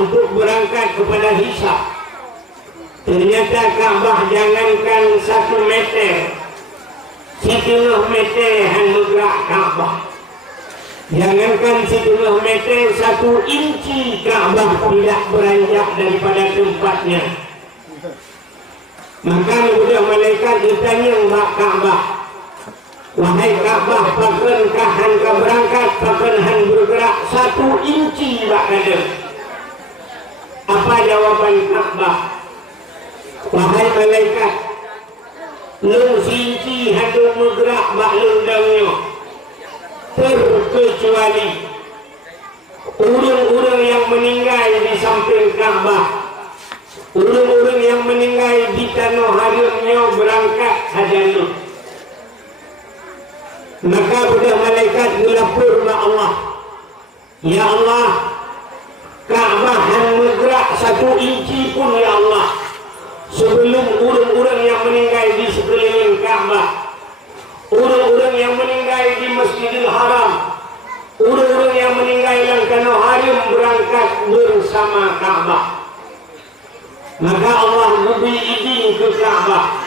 untuk berangkat kepada hisab. Ternyata Ka'bah jangankan 1 meter, 1 meter yang bergerak Ka'bah. Jangankan 1 meter, 1 inci Ka'bah tidak beranjak daripada tempatnya. Maka kemudian malaikat ditanya kepada Ka'bah, wahai Ka'bah, pakankah hangka berangkat, pakan hang bergerak 1 inci bak kada? Apa jawaban Ka'bah? Wahai malaikat, lung sinci hang bergerak bak lundangnya, terkecuali urang-urang yang meninggal di samping Ka'bah, urang-urang yang meninggal di tanah haramnya berangkat hajanah. Maka sudah malaikat melapor kepada Allah, ya Allah, Ka'bah yang bergerak 1 inci pun ya Allah, sebelum urang-urang yang meninggal di sekeliling Ka'bah, orang-orang yang meninggal di Masjidil Haram, orang-orang yang meninggal dalam tanah haram berangkat bersama Ka'bah. Maka Allah memberi izin ke Ka'bah.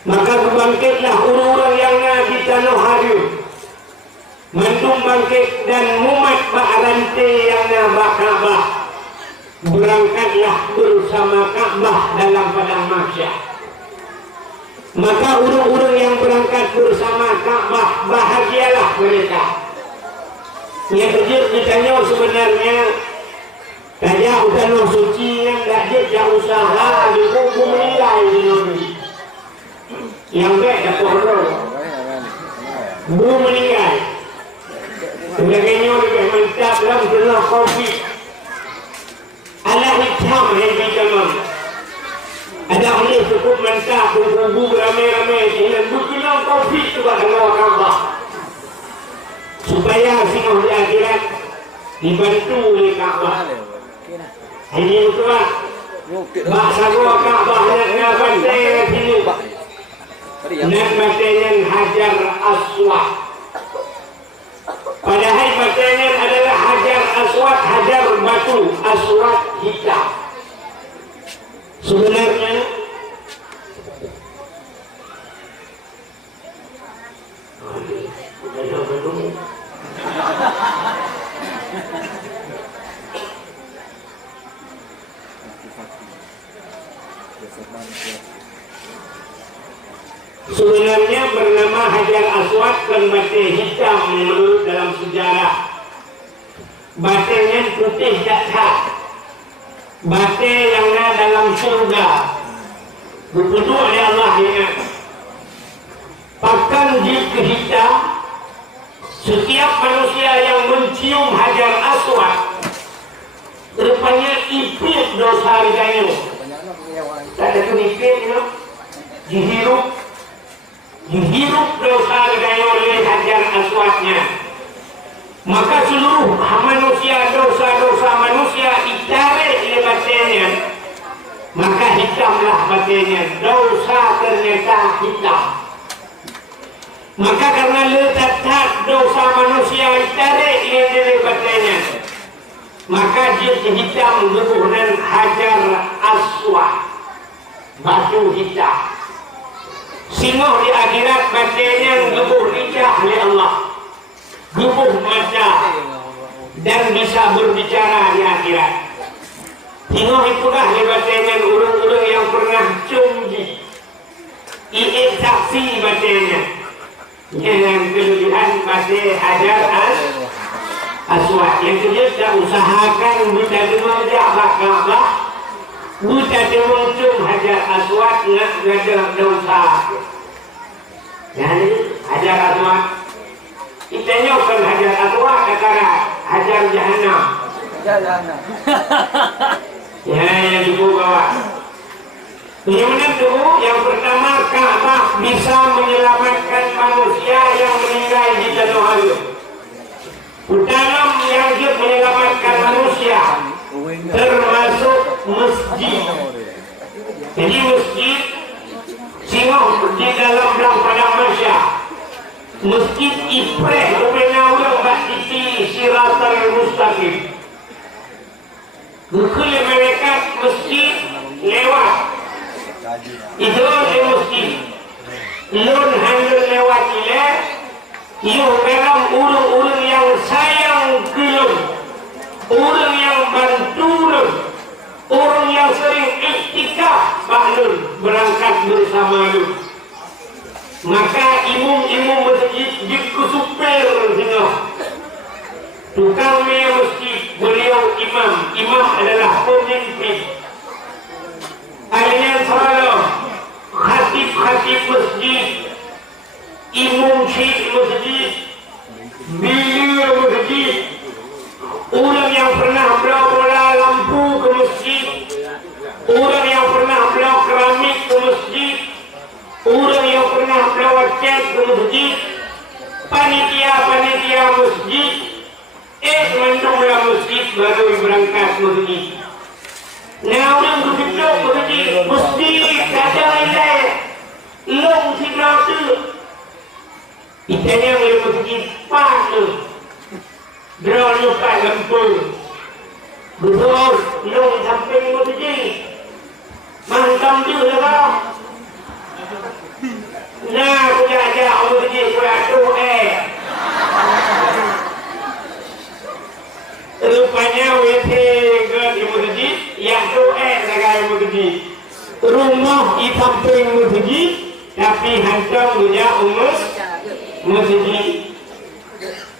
Maka berbangkitlah orang-orang yang di tanah haram, mandum bangkit dan mumat ba'rantai yang nabak Ka'bah, berangkatlah bersama Ka'bah dalam padang mahsyar. Maka orang-orang yang berangkat bersama Ka'bah bahagialah mereka. Yang kecil ditanya sebenarnya kaya tanah suci yang tak dia usaha di kumpul menilai di negeri. Yang baik dapat orang belum meninggal. Sebagainya lebih mantap dalam tanah kopi. Allah hitam yang dijaman. Ada oleh cukup mentah berkumpul ramai-ramai dengan berkenal COVID juga dengan Ka'bah, supaya singgah di akhirat dibantu oleh Ka'bah. Ini itu lah bahasa gua Ka'bah nak bantai sini, nak bantainya Hajar Aswad. Padahal bantainya adalah Hajar Aswad, Hajar batu Aswad hitam. Sebenarnya bernama Hajar Aswad dan batu hitam menurut dalam sejarah. Batunya putih jahat, batu yang ada dalam surga, begitu oleh Allah ingat. Bahkan jika hitam, setiap manusia yang mencium Hajar Aswad, rupanya ipit dosa harganya. Tak ada tu ipit, dihirup dosa harganya oleh Hajar Aswadnya. Maka seluruh manusia, dosa-dosa manusia ditarik oleh batunya. Maka hitamlah batunya, dosa ternyata hitam. Maka karena letak dosa manusia ditarik oleh batunya, maka dia hitam dengan Hajar Aswad, batu hitam. Singoh di akhirat batunya gebuh licah oleh Allah, gebuh mata dan bisa berbicara di akhirat. Singoh itulah batunya urang-urang yang pernah cumji, saksi batunya. Yang kelebihan batu Hajar Aswad yang kedua, kita usahakan kita dengar jahat Ka'bah, kita dengar Hajar Aswad nak ada dosa. Jadi Hajar Aswad kita nyokan Hajar Aswad kata Hajar Jahannam. Ya yang dibawa. Yang kedua, yang pertama, Ka'bah bisa menyelamatkan manusia yang meninggal di tanah haram. Dalam yang dia menyelamatkan manusia termasuk masjid. Jadi masjid singoh di dalam belang padang mahsyar. Masjid ibrah rupanya orang bak titi siratal mustaqim. Bukan malaikat masjid lewat. Itu di masjid. Lun handul lewat ile. Yuh dalam urung-urung yang sayang kelun. Urung yang bantu lun. Orang yang sering iktikaf bahlun berangkat bersama lun. Maka imam-imam masjid jiku supir sini. Tukang masjid beliau imam. Imam adalah pemimpin. Alian selalu khatib-khatib masjid, imam syekh masjid, bilir masjid, orang yang pernah bola lampu ke masjid, orang yang pernah bawa keramik ke masjid, orang yang pernah bawa cat ke masjid, panitia masjid, mendunglah masjid baru berangkat masjid. Nah orang berhidup masjid, kadang ada long si kerata. Itanya boleh masjid pada draw lupa lempur. Betul, long samping masjid. Mantap juga lah. Nah, aku ajak masjid kerata rupanya WC ke di masjid yang negara masjid. Rumah di samping masjid tapi hancur punya umus masjid.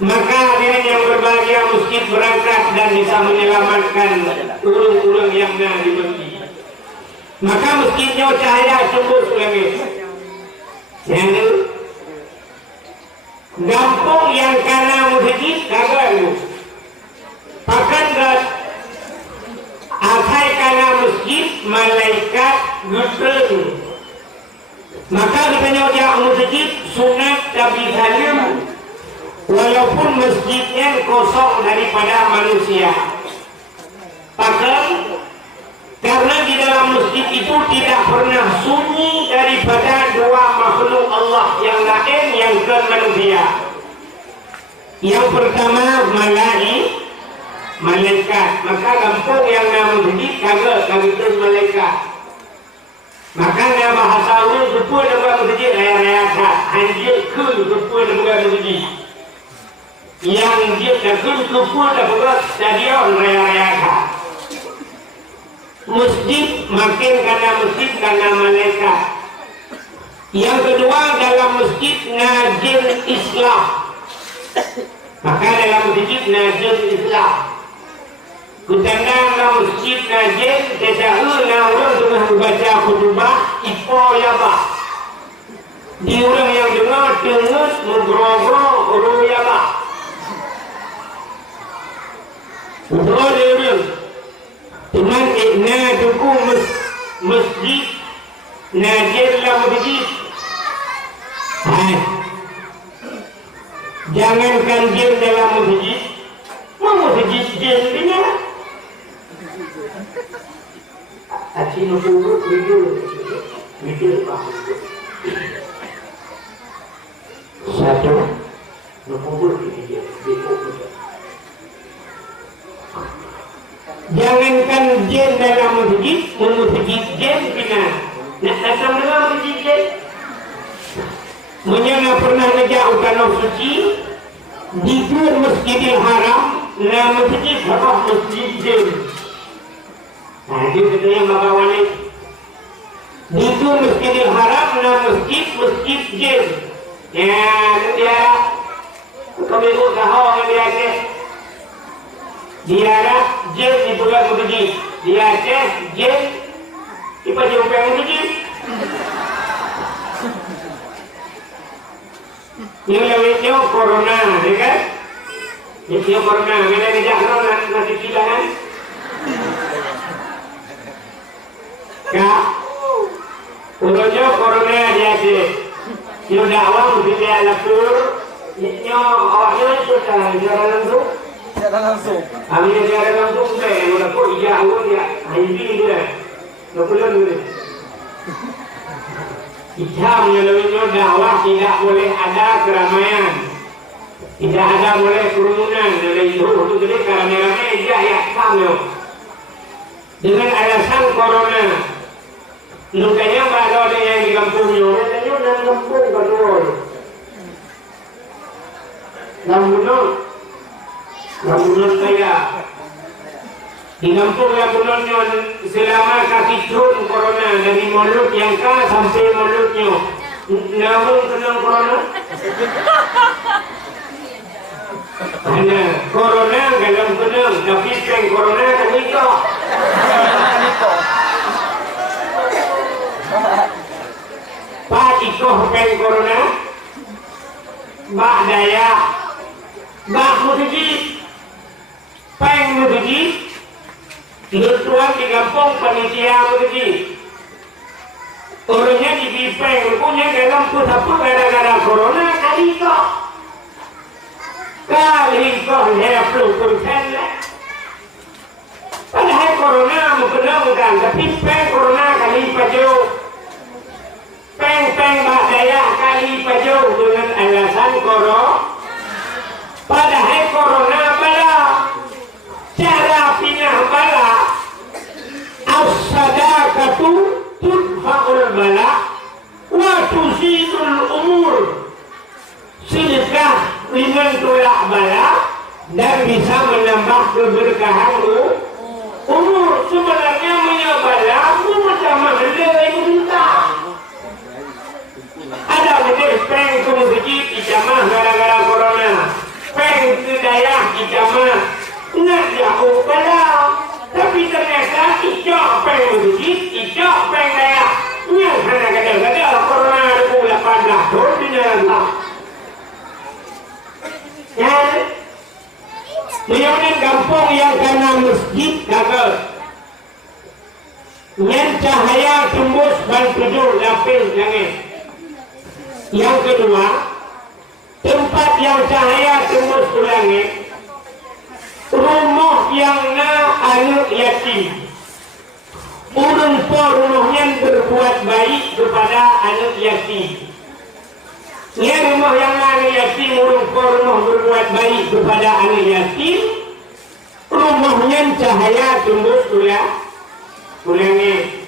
Maka dia yang berbahagia masjid berangkat dan bisa menyelamatkan urung-urung yang ada di masjid. Maka masjidnya cahaya cukup lagi. Yang gampung yang kanan masjid kagak. Bahkan akai kana masjid malaikat gutrun. Maka katanya dia masjid sunat tapi salim walaupun masjidnya kosong daripada manusia. Bahkan karena di dalam masjid itu tidak pernah sunyi daripada dua makhluk Allah yang lain yang ke manusia. Yang pertama malaikat. Maka kampung yang nama masjid kagak terus malaikat. Maka nama bahasa ulun sepuluh nama masjid raya-raya kat anjir ke sepuluh nama masjid. Yang dia ke sepuluh nama stadion raya-raya kat. Masjid makin karena masjid karena malaikat. Yang kedua dalam masjid najil Islam. Maka dalam masjid najil Islam. Kutandang dalam masjid najil Tetahu na orang tengah membaca khutbah Ipo yaba. Di orang yang dengar dengus Menggerogro uru yaba. Betul dia orang Teman ikna duku masjid najil dalam masjid. Jangankan jin dalam masjid, mau masjid jin dia. Aci nunggu mikir apa? Satu nunggu mikir. Jangankan jin dalam masjid, masjid jin bina. Nak datang dalam masjid jin. Menyana pernah ngejauh tanah suci di Masjidil Haram, nama masjid apa masjid jin. Nah, dia katanya bapak wali. Di Masjidil Haram, nama masjid jin. Ya, dia kami usaha dia ke. Dia ada jin di bulan masjid. Dia ke jin di pajak masjid. Yang lainnya corona, ya kan? Itu corona, kita tidak corona masih kilangan. Kak, urutnya corona dia sih. Yang dakwah mesti dia lapor. Yang awalnya sudah jalan langsung. Kami jalan langsung deh, udah kok iya awal dia, ini dia, nggak boleh dulu. Islam yang lebih dakwah tidak boleh ada keramaian, tidak ada boleh kerumunan. Dari itu jadi karena ramai dia ya kamu. dengan alasan corona. Lukanya baru ada yang di kampungnya, katanya dan kampung kedua. Lamunan saya di kampung Lamunonnya selama kaki turun corona dari mulut yang sampai mulutnya. Namun kena corona. Hanya corona dalam kenang, tapi peng corona kan itu. Pak ikoh peng corona, Mbak Daya, Mbak Mudiji, peng Mudiji, lutuan di kampung panitia Mudiji. Orangnya di Bipeng, punya dalam pusat gara-gara corona kali kok. Kali kok ya 10% lah. Padahal corona bukan, tapi peng corona kali pajau. Peng Mbak Daya kali pajau dengan alasan corona. Padahal corona bala. Cara pindah bala. As-sadaqatu tudfa'ul bala wa tusidul umur. Sedekah dengan tolak bala dan bisa menambah keberkahan umur. Sebenarnya menyabala macam mana ibu minta. Ada betul peng ke masjid ijamah gara-gara corona. Peng ke daerah ijamah nggak jauh bala. Tapi ternyata ijak peng masjid, ijak peng daerah. Yang karena kadang-kadang corona 2018 tahun dinyantar. Ya, Leonan kampung yang kena masjid gagal. Yang cahaya tembus ban 7 lapis langit. Yang kedua, tempat yang cahaya tembus ke langit, rumah yang na anak yatim. Urang po rumahnya berbuat baik kepada anak yatim. Ya, rumah yang anak yatim, urang po rumah berbuat baik kepada anak yatim, rumahnya cahaya tembus ke langit.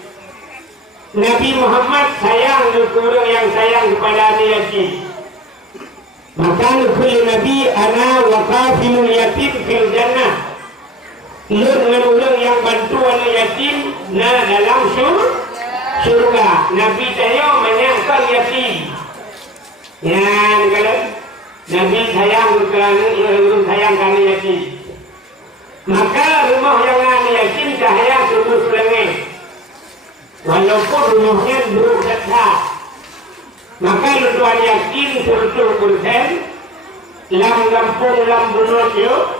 Nabi Muhammad sayang orang yang sayang kepada anak yatim. Maka nukul Nabi ana wa kafilul yatim fil jannah. Dengan orang yang bantu anak yatim dalam surga. Nabi saya menyangkal yatim. Ya, kalau Nabi sayang orang sayang anak yatim. Maka rumah yang anak yatim cahaya tembus langit. Walaupun rumahnya buruk dekat, maka tuan yakin 100% lam kampung lam bunotnya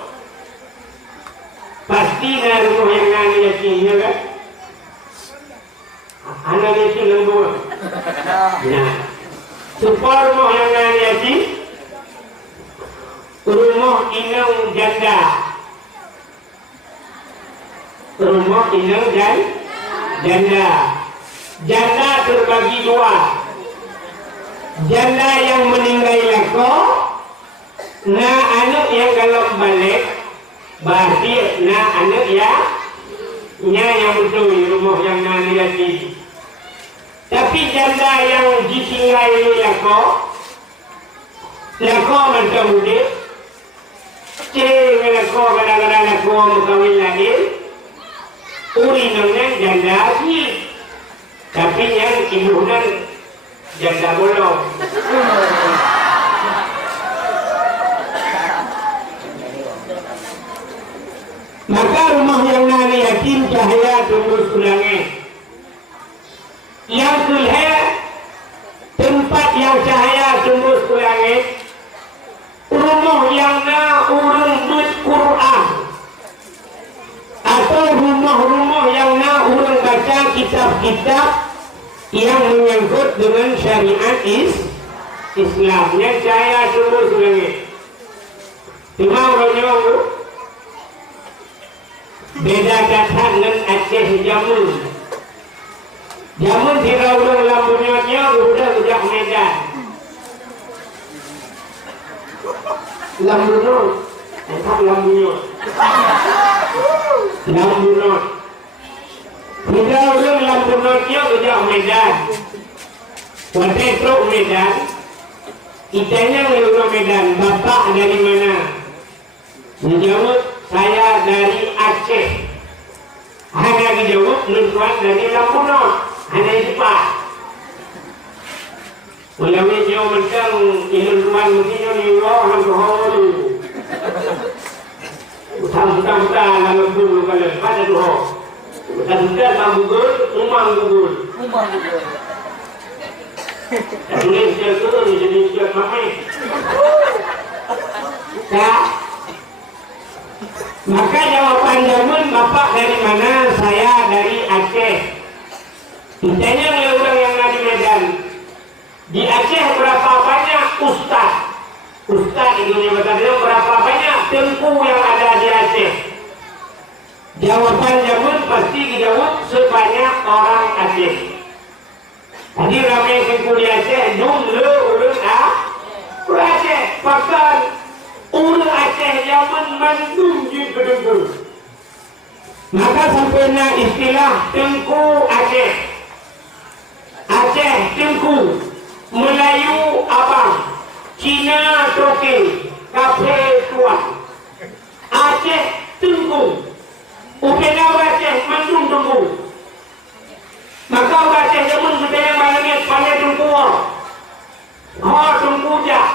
pasti na rumah yang anak yatimnya kan? Anak yatim lembut. Nah, supaya rumah yang anak yatim, rumah inang janda, rumah inang janda. Janda terbagi dua. Janda yang meninggal lako, na anak yang kalau balik, berarti na anak ya, yang betul rumah yang nani yatim. Tapi janda yang ditinggal lako macam mudik, cewek lako kadang-kadang lako mengkawin lagi. Urinannya janda haji, tapi yang ibunan janda bolong. Maka rumah yang nani yatim cahaya tembus ke langit. Yang kedua, tempat yang cahaya tembus ke langit, rumah yang na urang duit Quran. Atau rumah-rumah yang nak orang baca kitab-kitab yang menyangkut dengan syariat Islam. Yang saya tembus langit. Cuma orangnya beda kata dengan Aceh Jamun. Jamun tidak orang lambungnya udah Medan. Lambungnya, entah lambungnya. Lambunot Sudah orang lampu nokia kerja Medan. Kuantai truk Medan. Itanya orang Medan. Bapak dari mana? Menjawab, saya dari Aceh. Hanya dijawab, Nurtuan dari Lampuno. Hanya cepat. Ulama jauh mentang Nurtuan mungkin ni Allah Alhamdulillah. Utang-utang dalam bulu kalau pada doa. Utang-utang dalam bulu, umang bulu. Tulis dia tu jadi dia mamai. Tak. Maka jawaban jamun, bapak dari mana? Saya dari Aceh. Ditanya oleh orang yang ada di Medan. Di Aceh berapa banyak ustaz? Ustaz itu menyebutkan berapa banyak tengku yang ada di Aceh? Jawaban jamun pasti dijawab sebanyak orang Aceh. Tadi ramai tengku di Aceh, jumlah urut Aceh. Bahkan urut Aceh zaman mandung di kedengku. Maka sampainya istilah tengku Aceh. Aceh tengku, Melayu abang, Cina toke, kafe tuan. Aceh tengku, Upena Aceh mandung tengku. Maka Aceh zaman sudah yang banyak pandai tengku. Tengku jah.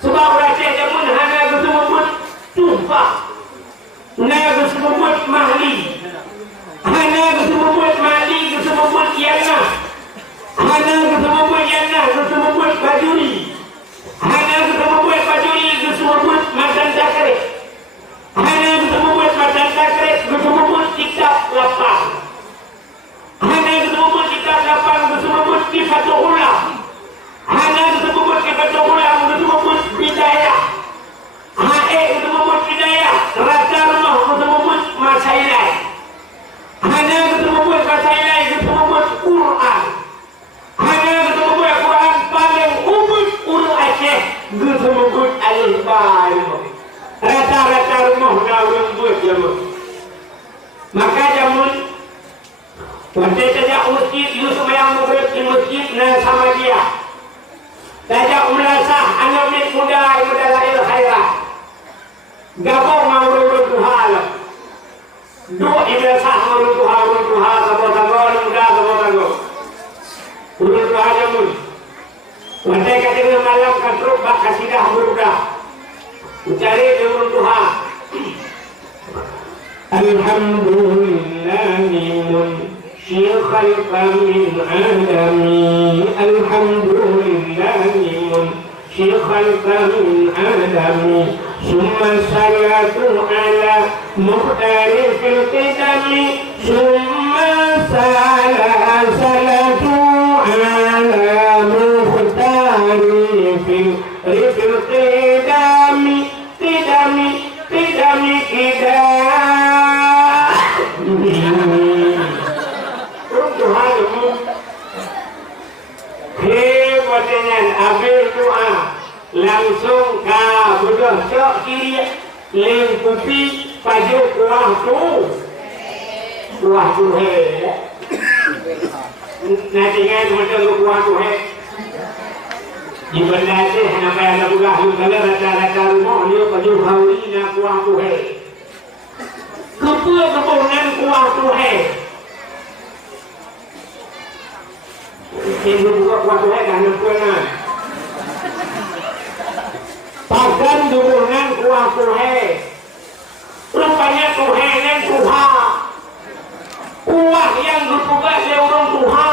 Sebab Aceh zaman hanya kesemua tumpah, hanya kesemua mahli, hanya kesemua mahli, kesemua yana, hanya kesemua yana, kesemua bajuri, hanya kesemua bajuri, kesemua makan cakre, hanya kesemua makan cakre, kesemua kitab lapang, hanya kesemua kitab lapang, kesemua kifatul ulam. Hanya kesemua kifatul ulam, kesemua bidayah. Hae kesemua bidayah, rata rumah kesemua masailai. Hanya kesemua masailai, kesemua Quran. Hanya kesemua Quran paling umum urut Aceh, kesemua alif ba. Rata-rata rumah orang buat jamun. Maka jamun waktu sejak masjid Yusuf yang murid di masjid sama dia. Tajak melasah anak muda lahir khairat. Gabung maurun Tuhan. Dua melasah maurun Tuhan sabotangol muda sabotangol. Urun Tuhan jamun. Wantai kata malam katruk bak kasidah muda. Ucari urun Tuhan. Alhamdulillah خلق من آدم الحمد لله منشئ خلق من آدم ثم الصلاة على مختار في القدم ثم الصلاة على مختار في القدم قدم dengan habis doa langsung ke budak cok kiri lengkupi pajuk kuah tu he nanti kan macam kuah tu he di benda tu nampak ada budak lu kalau rata-rata rumah dia pajuk hawi nak kuah tu he kepunan kuah tu he. Ibu buka kuat tuhe kan nukunan. Pagan dukungan kuah tuhe. Rupanya tuhe dan tuha. Kuah yang dibuka oleh orang tuha.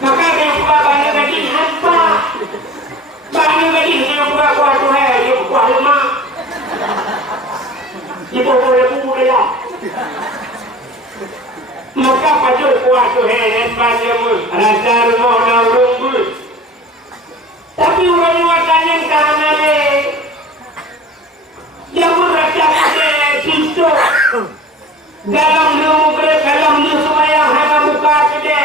Maka dia buka banyak lagi hampa. Banyak lagi dia buka kuah tuhe, dia kuah lemak. Ibu boleh dia. Maka pajuk kuah tuhe dan panjamun rasa rumah na rumbut. Tapi orang watanya kahana le. Jamun rakyat ada cintuk. Dalam dia mukre, dalam dia semayang hana buka kede.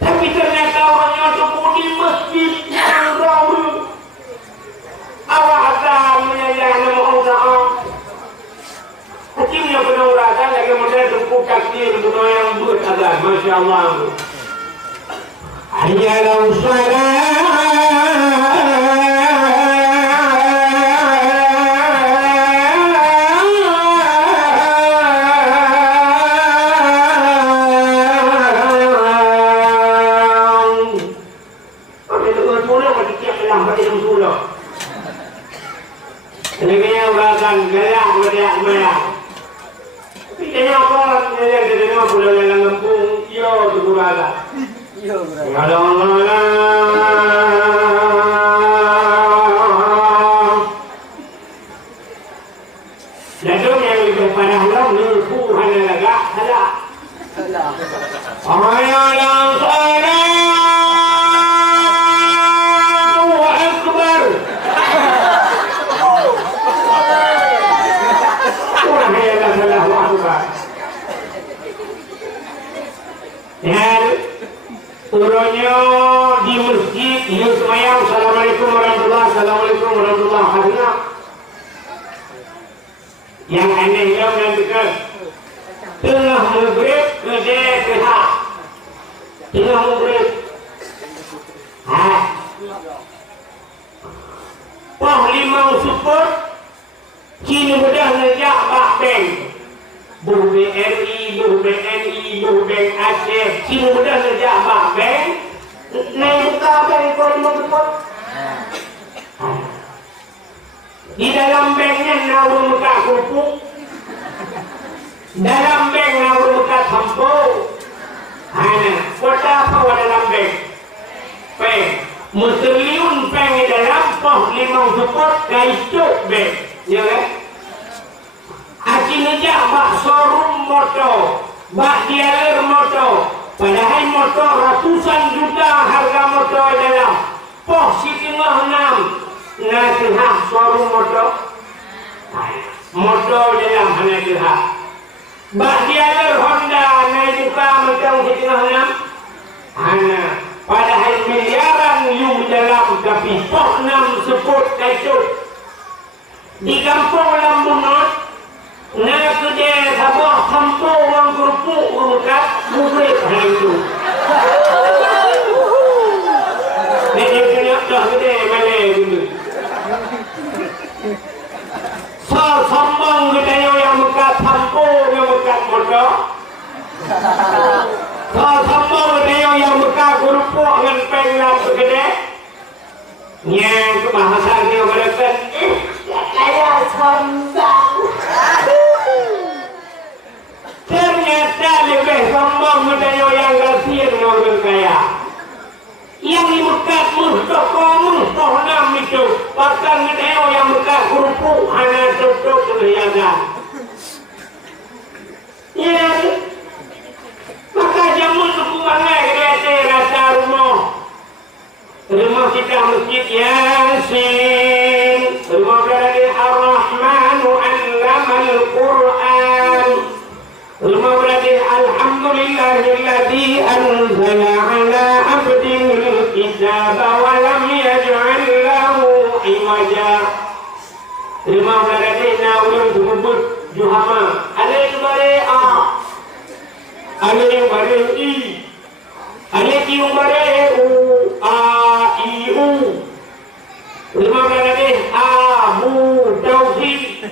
Tapi ternyata orangnya tubuh di masjid yang rawu. Awak akan menyayang nama Allah. Hakimnya penuh rasa lagi model tumpuk kaki Masya Allah. Ayalau turunnya di masjid, dia semayang, Assalamualaikum warahmatullahi wabarakatuh, Assalamualaikum warahmatullahi wabarakatuh. Yang anehnya menentukan tengah maghrib ke DPH, tengah maghrib, Pah limau support, kini mudah ngejak Pak Beng, Buh BRI, Buh BNI, Buh Beng Aceh, kini mudah ngejak Pak Beng, naik muka Beng kau limau support. Di dalam banknya naruh muka kerupuk, dalam bank naruh muka sampo, kota apa dalam bank? Bank, mutriliun bank di dalam poh limau support kaicuk bank, ya kan? Aci ngejak bak showroom motor, bak dealer motor, padahal motor ratusan juta harga motor dalam poh Siti Mahmud. Nah, kerah showroom motor dalam hanya kerah. Bak dealer Honda naik buka macam Siti Mahmud. Hanya padahal miliaran yung dalam tapi poh 6 sebut kaitut. Di kampung Lambunot, na kedai sabah sampo orang kerupuk berbukat murid itu. Dia kena dah kedai mana dulu. Sombong kedai yang bekat sampo yang bekat motor. Sombong kedai yang bekat kerupuk dengan penglam kedai. Yang kebahasan dia berkata, saya sombong. Ternyata lebih sombong kedai yang kasihan orang kaya. Yang di Mekah mustoh nam itu bahkan kedai yang Mekah kerupuk hanya tutup perhiasan. Ya, maka jamun sepuangai kedai rasa rumah kita masjid Yasin, rumah berada Ar-Rahmanu Allamal Quran, rumah berada Alhamdulillahilladzi anzala ala abdihil kitaba wa lam yaj'al lahu iwaja. Rumah berada Naulun Tubut Juhama alaih bari'a alaih bari'i alaih kiung bari'u A-I-U. Rumah berada Abu Tauhid,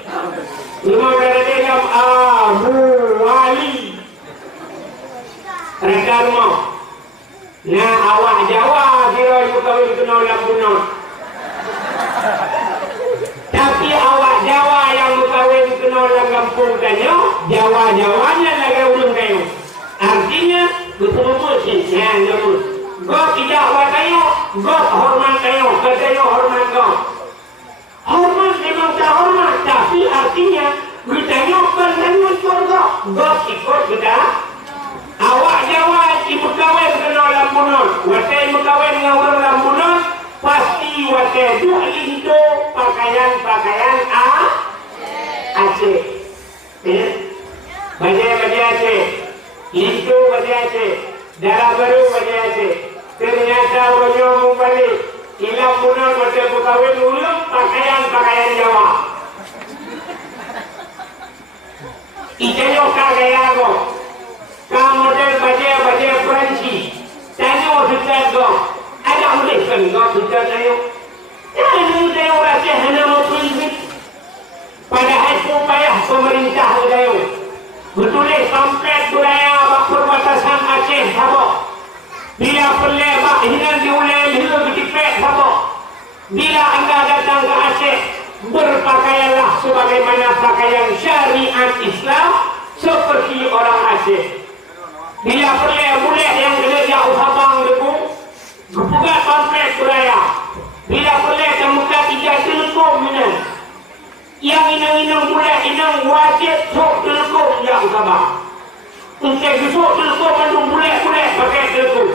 rumah berada Abu Wali. Mereka rumah. Nah, awak Jawa kira you kawin kena Lambunot. Tapi awak Jawa yang kawin kena Kampung Kanyo, Jawa-Jawanya lagi ulung kayu. Artinya betul-betul sih, nyambut. Gak tidak buat kayu, gak hormat kayu, katanya hormat kau. Hormat memang tak hormat, tapi artinya bertanya bertanya surga, gak ikut kita. Awak Jawa ibu kawin kena Lambunot, watai ibu kawin ngawur Lambunot, pasti watai dua lintu pakaian Aceh. Baju Aceh, lintu baju Aceh, darah baru baju Aceh. Ternyata orangnya mau balik, hilang Lambunot watai ibu kawin ulung pakaian Jawa. Ikanyo kagaya ako. Kamu model baju Perancis. Tanya kita go. Ada boleh kan go kita tanya. Jangan dia orang hanya mau prinsip. Padahal upaya pemerintah dia. Betul sampai budaya perbatasan Aceh sabok. Bila perlu bak hilang diulai hilang dipek sabok. Bila anda datang ke Aceh, berpakaianlah sebagaimana pakaian syariat Islam seperti orang Aceh. Bila perlu boleh yang kena jauh sabang debu, gepugat sampai budaya. Bila perlu temukan tiga telekom minum. Yang inang-inang boleh inang wajib sok telekom jauh sabang. Untuk besok telekom mandung boleh pakai telekom.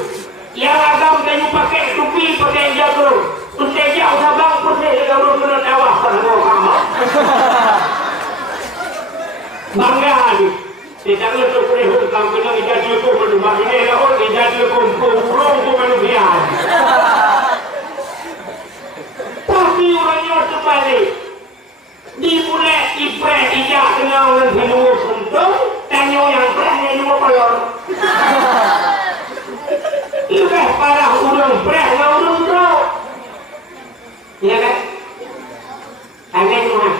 Yang agam kayu pakai tupi pakai jagung. Untuk jauh sabang pergi ke orang menurut awak pada kamu. Bangga ni. Kita nak terus hutang kena ijaz telekom mandung. Ini lah orang ijaz telekom kurung tu manusia. Tapi orangnya terbalik. Dimulai ipreh ijaz kena orang hindu untung. Tanya yang prehnya juga kolor. Lebih parah urang preh dengan urang bro. Ya kan? Aneh cuma.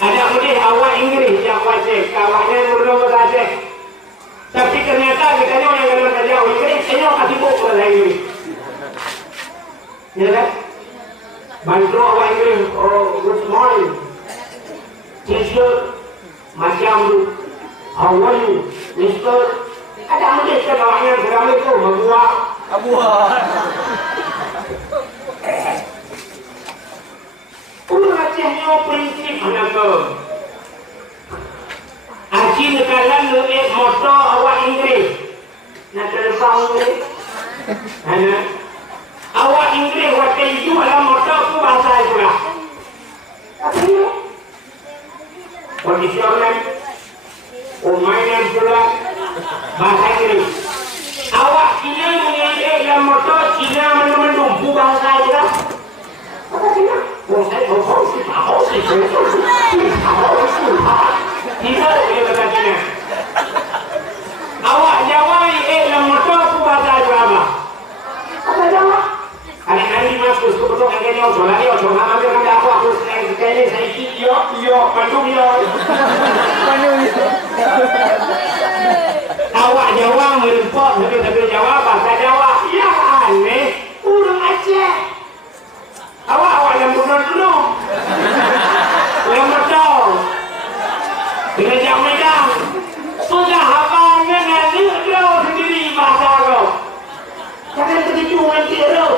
Ada boleh awak Inggeris yang wajib. Kawannya urang berkata. Tapi ternyata kita ni orang yang kerja Inggeris. Saya kasih buku pada Inggeris. Ya kan? Bantu awak Inggeris. Oh, good morning. Teacher. Macam tu. How are you? Mister? Ada boleh kan awak yang Assalamualaikum. Abuah. Urang Acehnya prinsip anak ke. Aceh nekalan leik motor awak Inggeris. Nak terbang ni. Awak Inggeris waktu itu adalah motor tu bahasa itu lah. Tapi what is your name? Oh, my name pula bahasa Inggeris. Awak Cina mengenai dalam motor Cina mendumpu bahasa itu lah. Apa Cina? Oh, saya tahu sih. Tidak dia kata Cina. Awak Jawa dalam motor tu bahasa itu apa? Apa Jawa? Hari-hari masuk ke betul kayaknya orang ambil kata aku kayaknya saya yo Bandung yo. Awak Jawa merempok tapi Jawa bahasa Jawa. Ya aneh, urang Aceh. Awak yang benar dulu. Yang betul. Dengan jam Medan. Sudah abangnya nanti dia sendiri bahasa kau. Jangan begitu nanti tu.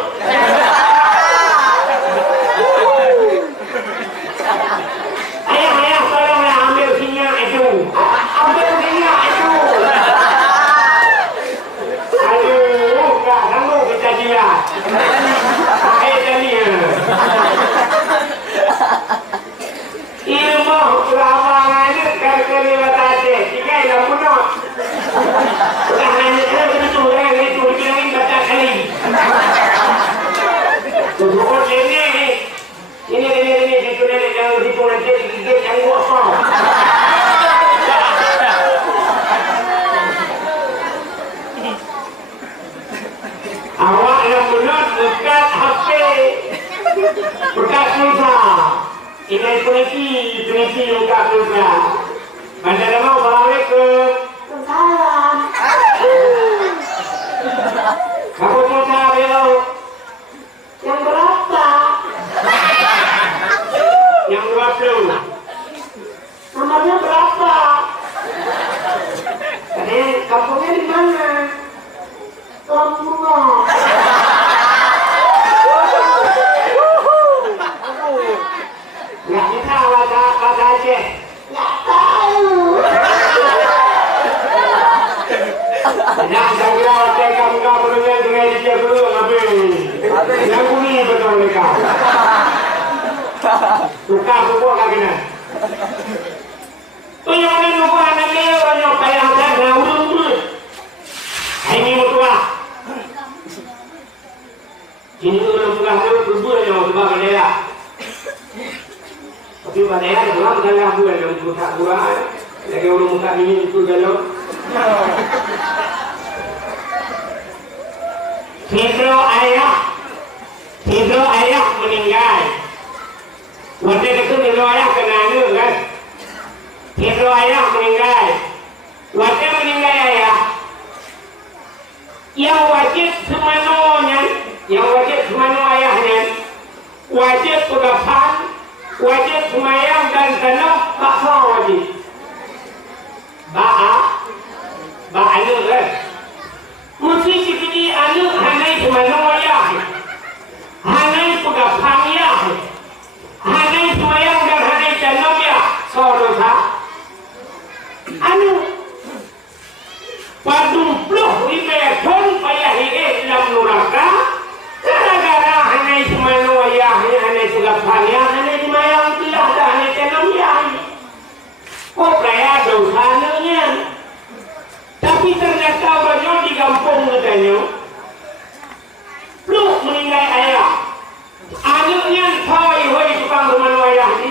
Ayah, tolonglah ambil singa itu. Ambil singa itu. Aduh, tak sanggup kita jilat. Tadi. Ilmu kelabangan ini kali-kali mata Aceh. Tiga yang punah. Bukan hanya begitu, itu bilangin baca kali. Tujuh ini itu nenek yang itu nanti gigit yang kosong. Awak yang benar dekat HP, dekat pulsa. Ini punisi dekat pulsa. Macam mana mau Assalamualaikum. Salam. Kamu pulsa belok. Yang berapa? Yang 20. Nomornya berapa? Kampungnya di mana? Lampung. Nggak bisa bahasa Aceh. Nggak tahu. Jangan sampai kamu dengan dia dulu habis. Yang kuning betul mereka. Tukar pupuk lagi nak. Tu yang mana lupa anak dia orang payah dah urut. Ini mutua. Ini orang pulang tu berdua yang sebab bendera. Tapi bendera dalam dalam bulan yang buka bulan. Lagi orang muka ini itu jalan. Hidro ayah meninggal. Waktu itu hidro ayah kena anu kan. Hidro ayah meninggal. Waktu meninggal ayah, yang wajib semano ayahnya, wajib pegapan, wajib semayang dan tanah baksa wajib. Anu kan. Mesti sini anu hanai semano ayah, hanai pegapan ayah, hanai semayang dan hanai tanah ya. Saudara, anu padumpuh lima ton payah hidup dalam neraka gara-gara hanai semano ayahnya, hanai pegapannya, hanai semayang tidak ada hanai tanam ya. Kok kaya dosanya? Tapi ternyata banyak di kampung katanya, lu meninggal ayah, anaknya hoi tukang semano ayah ni,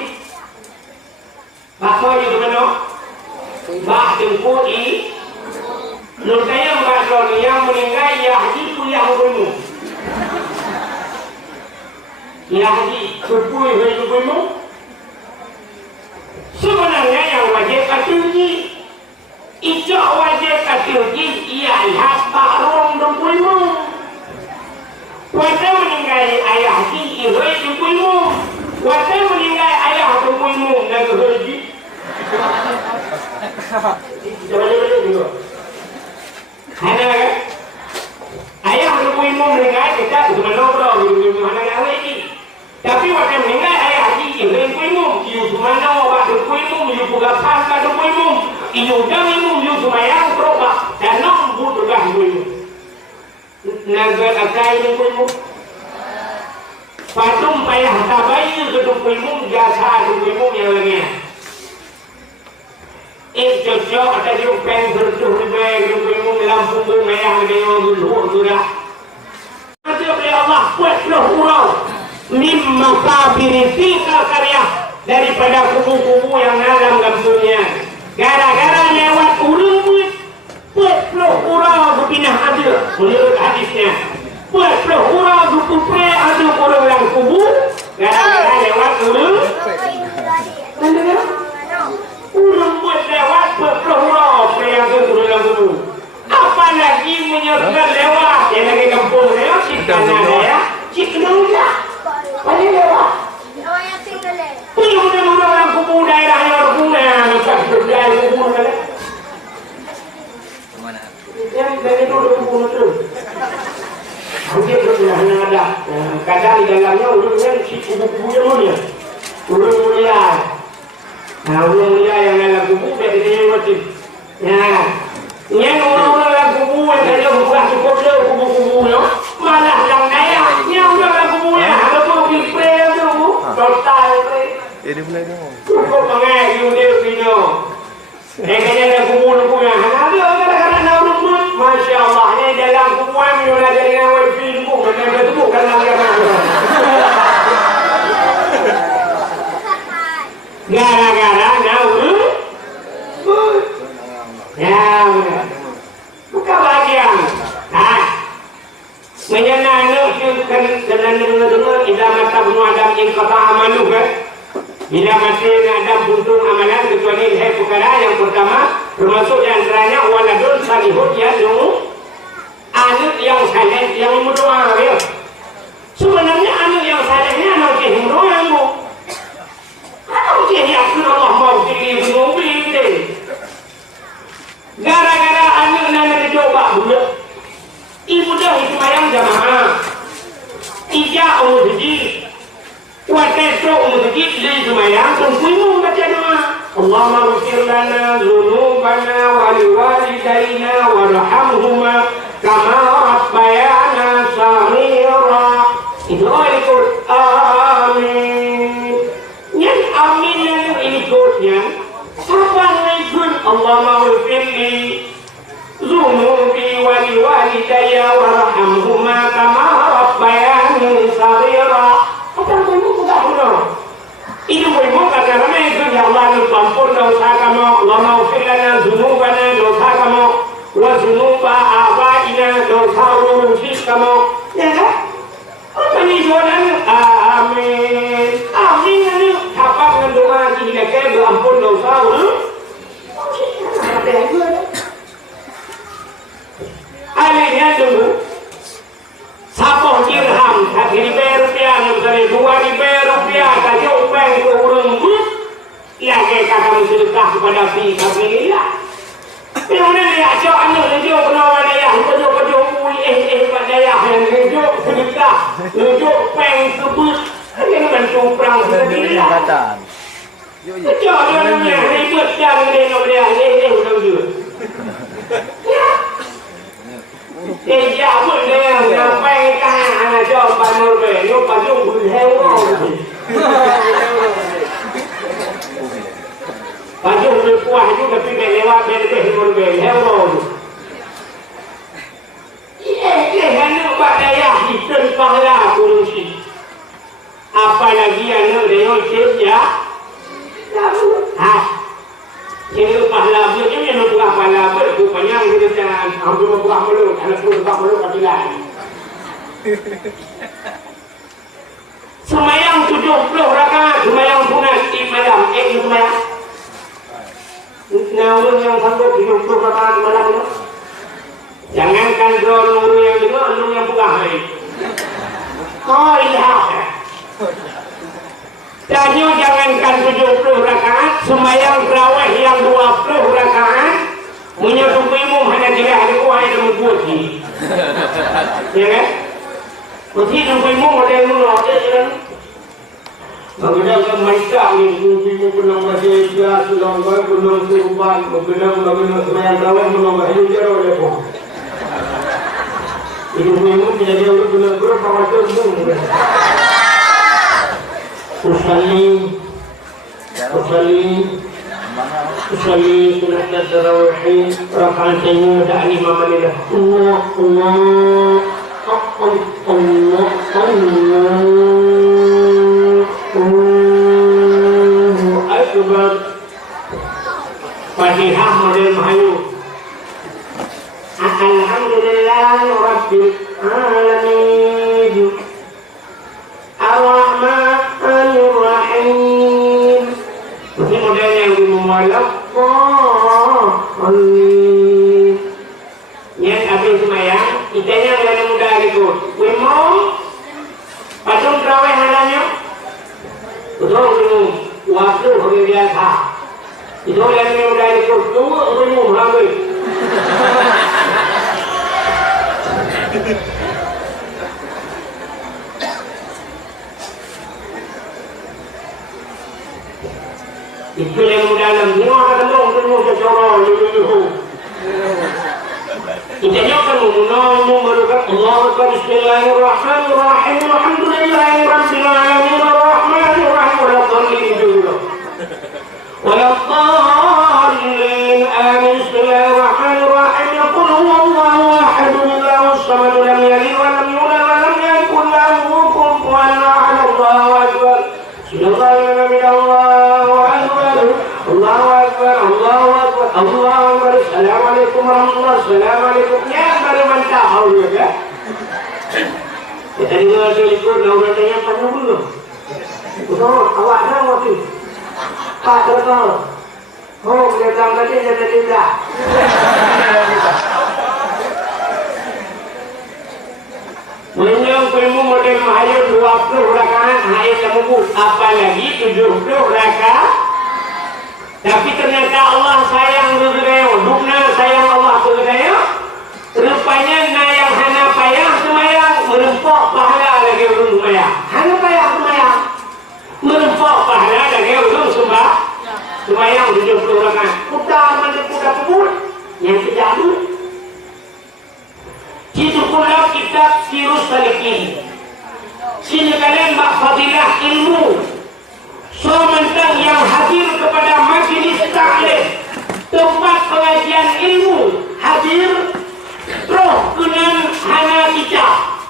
hoi semano, bah jemput Nur kaya mbak yang meninggal ya haji kuliah hukummu. Ya haji kuliah hukummu. Sebenarnya yang wajib katuji, ijak wajib katuji ialah barong hukummu. Wajib meninggal ayah haji ihoi hukummu. Wajib meninggal ayah hukummu dan haji. Coba juga. Hana kan? Ayah berkuimu meninggal kita cuma ngobrol berkuimu hana lagi. Tapi waktu meninggal ayah haji berkuimu, iu cuma ngobrol berkuimu, iu buka pangkat berkuimu, iu damimu, iu cuma yang berobat dan nombor juga berkuimu. Naga akai berkuimu. Patung payah tabai berkuimu jasa berkuimu yang lainnya. Cocok ada jumpen bertuh-tuh jumpenmu melampung merah dengan luhur sudah. Nanti oleh Allah buat hurau mimma kabiritika karya daripada kubu-kubu yang dalam kampungnya. Gara-gara lewat urung buat hurau berpindah ada menurut hadisnya. Buat hurau berpupre ada orang yang kubu gara-gara lewat urung. Urung buat lewat berpeluang yang keturunan dulu. Apalagi menyertai lewat yang lagi kampung lewat si kanan ya, si kedua ya, mana lewat? Punya orang kubu daerah yang punya, macam daerah kubu mana? Yang dari dulu kubu itu. Mungkin sudah ada. Kadang di dalamnya urungnya si kubu-kubu yang mulia, urung mulia. Nah, orang-orang yang dalam kubu dia tidak wajib. Ya, yang orang-orang dalam kubu yang ada bukan cukup dia kubu-kubu yo, malah yang kaya, yang orang dalam kubu yang ada pun diprem tu, total tu. Ini boleh dong. Cukup mengai dia pino. Yang dalam kubu yang ada kadang-kadang orang pun, masya Allah, ni dalam kubu yang mula jadi awal film pun, macam tu bukan lagi apa. Gara-gara nauru ya bukan bagian menyenangkan dengan dengar tidak mata bunuh Adam yang kata amalu kan bila mati Adam buntung amalan kecuali hai perkara yang pertama termasuk di antaranya waladun salihun yadu anak yang saleh yang berdoa ya. Sebenarnya anak yang salehnya anak yang berdoa kalau dia yakin Allah mau pilih mobil ini, gara-gara anak nak dicoba dulu, ibu dah itu ayam jamaah, ija umudji, wateso umudji jadi semayang, tunggu baca doa. Allahumma ighfir lana dzunubana wa liwalidayna warhamhuma kama rabbayana shaghira. Itu ikut amin. Yang amin yang ikutnya siapa ikut Allahumma ighfirli dzunubi wa liwalidayya warhamhuma kama rabbayani shaghira. Apa kamu sudah benar? Ini boleh karena ramai itu ya Allah ampun dosa kamu, Allahumma ighfir lana dzunubana, dosa kamu tahu sih kamu ya kan? Apa ni jualan? Amin. Amin ni apa dengan doa kita ke berampun dosa? Apa yang itu? Alihnya dulu. Satu dirham, Rp1.000 misalnya Rp2.000, kasih upah ke orang but, ya kayak kata sedekah kepada fisabilillah. Yang mana dia ajak anak dia penawan daya, pejuh pada daya yang tunjuk sedekah, tunjuk peng ke but, dia bantu perang fisabilillah. Ajak dia namanya ribet dan dia udah dia. Dia pun dia sampai ke anak jauh panur be, yo paju berhewa. Paju berkuah juga tapi lewat berhewa berhewa. Iya, anak badaya hitam pahala kurusi. Apalagi anak dia kerja, Jadi pahala dia ni nak buat pahala berupanya kita jangan ambil buat malu, anak pun buat malu katilan. Semayang 70 rakaat, semayang sunat di malam, semayang. Namun yang sanggup 70 rakaat malam itu, jangankan drone yang itu, yang bukan hari. Oh iya. Tanya jangankan 70 rakaat, semayang terawih yang 20 rakaat, menyebut imam hanya tidak ada kuah yang membuatnya. Ya kan? Mesti sampai imam ada yang menolak, ya kan? Bagaimana mereka ini, imam penuh masih dia, sudah penuh serupan, bagaimana semayang terawih menolak hidup dia oleh pun. Itu imam menjadi orang benar-benar kawasan pun. Usalli sunat tarawih rakaatain muda 5 menit. Allahu akbar. Fatihah model Melayu. Alhamdulillah rabbil alamin. Ar-Rahmanir Rahim. Ini model yang dimulai. Niat habis semayang, kitanya ada mudah gitu. Wimong, patung terawih halanya. Betul wimong, waktu hari biasa. Itu yang mudah gitu. Tunggu wimong ramai. Itu yang dalam semua akan tolong secara luluh. Kita nyokkan mengenal merupakan Allah Akbar Bismillahirrahmanirrahim Alhamdulillahirabbil alamin arrahmanirrahim wa la dhalin amin Bismillahirrahmanirrahim Qul huwallahu ahad Allahus samad lam yalid wa lam yulad wa lam yakul lahu kufuwan ahad Allahu akbar Subhanallahu Allahu Akbar, Allahu Akbar, Allahu Akbar. Assalamualaikum warahmatullahi wabarakatuh. Assalamualaikum. Ya baru mantap awal ya. Kita dengar ikut lawan tanya penuh belum? Betul, awak dah waktu. Pak betul. Oh, dia datang tadi dia tidak. Menyang ilmu model mahayat 20 rakaat, hayat kamu apalagi 70 rakaat. Tapi ternyata Allah sayang bergaya, dukna sayang Allah bergaya. Rupanya yang hana payah semayang merempok pahala lagi urung semayang. Hana payah semayang merempok pahala lagi urung semayang 70 rakaat. Kuda mandi kuda pun yang terjadi. Itu pula kitab Sirus Salikin. Sini kalian bak fadilah ilmu. Sementara yang hadir kepada majlis taklim tempat pengajian ilmu hadir roh kenan hana kitab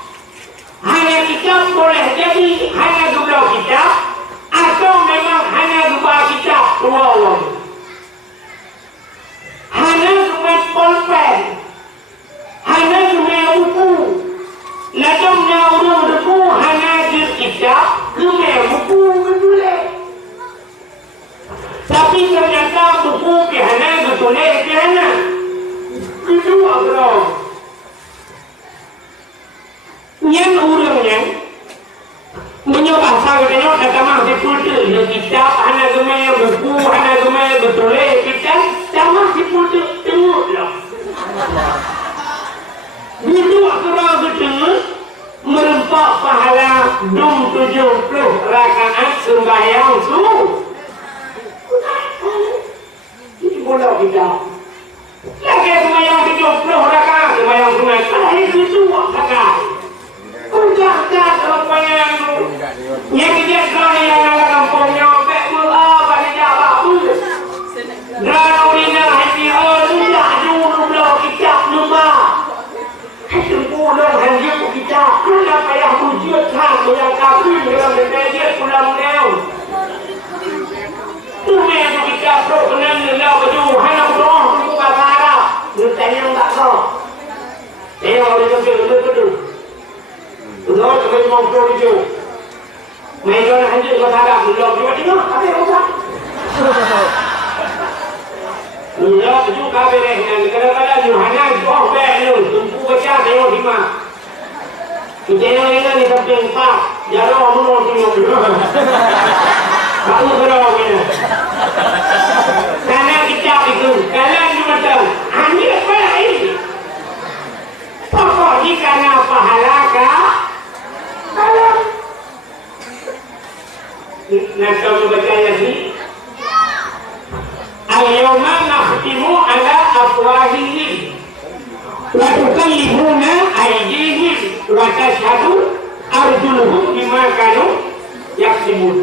boleh jadi hana dua kitab atau memang hana dua kitab dua orang hana cuma pulpen hana cuma Ditulis ke mana? Kedua bro. Yang urangnya menyoba saya tengok datang masih pultu dia kitab hana gemai buku hana gemai betulis kitab sama si pultu tengok lah. Dua kerana ketengah merempak pahala 70 rakaat sembahyang subuh. Ini bola kita. Lagi sembahyang 70 rakaat sembahyang sunat. Pada itu dua rakaat. Udah sembahyang tu. Yang dia kerana yang nak kampungnya tak mula pada jawab tu. Kerana kita hati sudah dulu belah kita lupa. Pulang hanya kita kenapa yang wujud hak yang kafir dalam negara pulang leo tu memang kita pro kenan leo baju hanya doa tu bahasa tanya tak tahu orang itu betul doa tu mau pro itu mereka hanya bahasa leo cuma tengok apa yang usah leo baju kafir dan kadang-kadang hanya doa belu tumpu baca tengok di mana kita yang ni sampai empat, jarang menurut tengok. Baru berapa ni? Karena kita itu, kalian cuma tahu, ambil apa ini? Pokok ni karena pahala kah? Kalau nak tahu baca lagi. Al-yawma nakhtimu ala afwahihim. Wa tukallimuna aydihim wa tashhadu arjuluhum bima kanu yaksibun.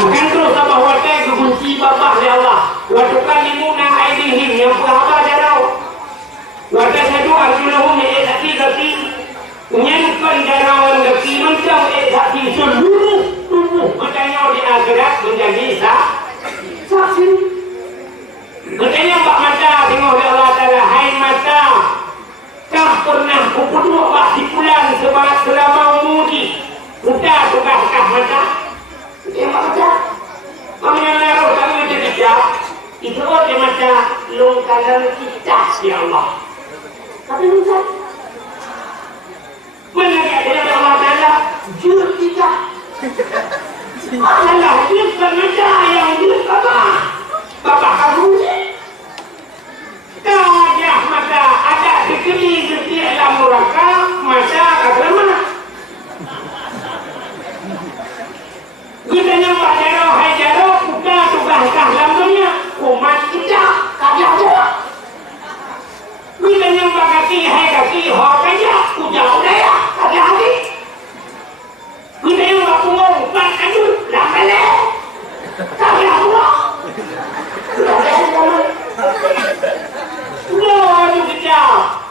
Akan terus apa watai kekunci babah ya Allah. Wa tukallimuna aydihim yang berapa jarau. Wa tashhadu arjuluhum ya'ti menyanyikan jarawan daki macam daki seluruh tubuh bertanya di akhirat menjadi saksi. Bertanya Pak Mata tengok ya Allah Ta'ala, hai mata, kau pernah kupuduk waktu bulan selama umudi muda tukah mata dia mata mamanya naruh kami itu tidak itu dia mata lungkanan kita ya Allah tapi lungkan mana dia Allah Ta'ala jur kita Allah dia bukan mata yang dia apa bapak kamu kajah mata ada dikiri setiap dalam muraka masa agama kita nampak jaro hai jaro buka tugas dalamnya umat kita kajah jaro kita nampak kaki hai kaki ho kajah ujau daya kajah hati kita nampak punggung pak kajut lamele kajah punggung Loh, kejap.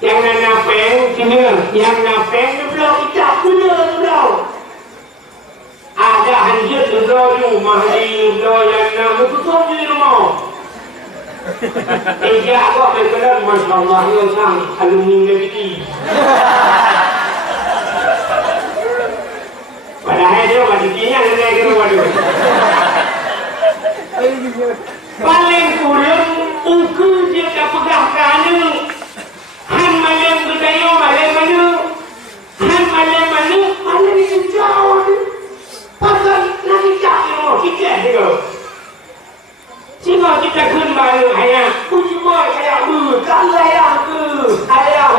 Yang nak napeng, kena. Yang napeng, belum kejap pula, belum. Ada hanjut belum rumah di belum yang nak berkutuk di rumah. Ejak kok berkenan, Masya Allah, ya sang, alumni negeri. Padahal dia masih tinggal dengan rumah dia. Paling kurang ukur dia dah pegang kerana han malam berdaya malam mana han malam mana malam itu jauh pasal nanti tak rumah kita juga sehingga kita kembali ayah puji boy ayah tak ayah ayah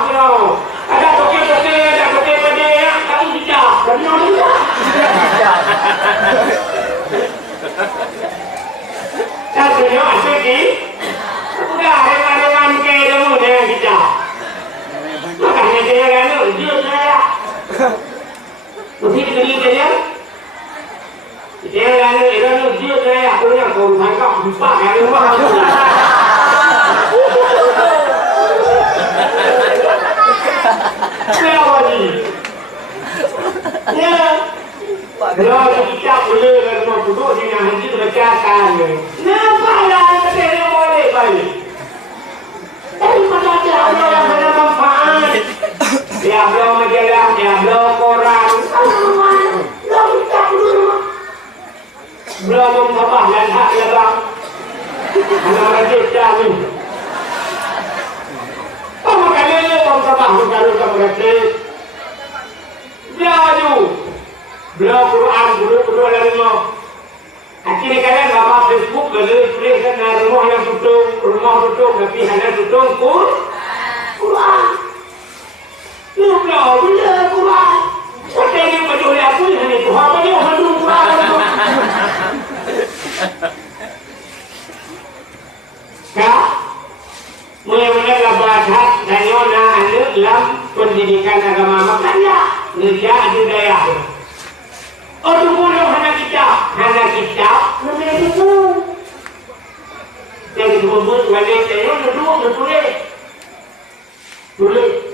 ada toke-toke ada toke-toke kami tidak kami tidak satunya masuk di udah reman-reman ke dulu dengan kita makanya dia kan dia saya mesti diberi dia kan dia saya aku yang kau tangkap lupa yang lupa kenapa ni ya kalau kita boleh kalau duduk di nanti terbacakan. Nampak lah kita anak raja jamin. Apa makanya orang sabah kalau kamu raja? Jauh, beliau Quran dulu lagi mau. Akhirnya kalian bawa Facebook beli tulisan rumah yang tutup, tapi hanya tutup Quran. Lu beliau bila Quran. Saya ingin menjual aku yang itu. Apa dia menjual Quran? Kak, mulai-mulai labahat dan yona anda dalam pendidikan agama makanya kerja di daerah. Oh, tunggu hanya kitab, namanya buku. Yang disebut wajib saya tulis.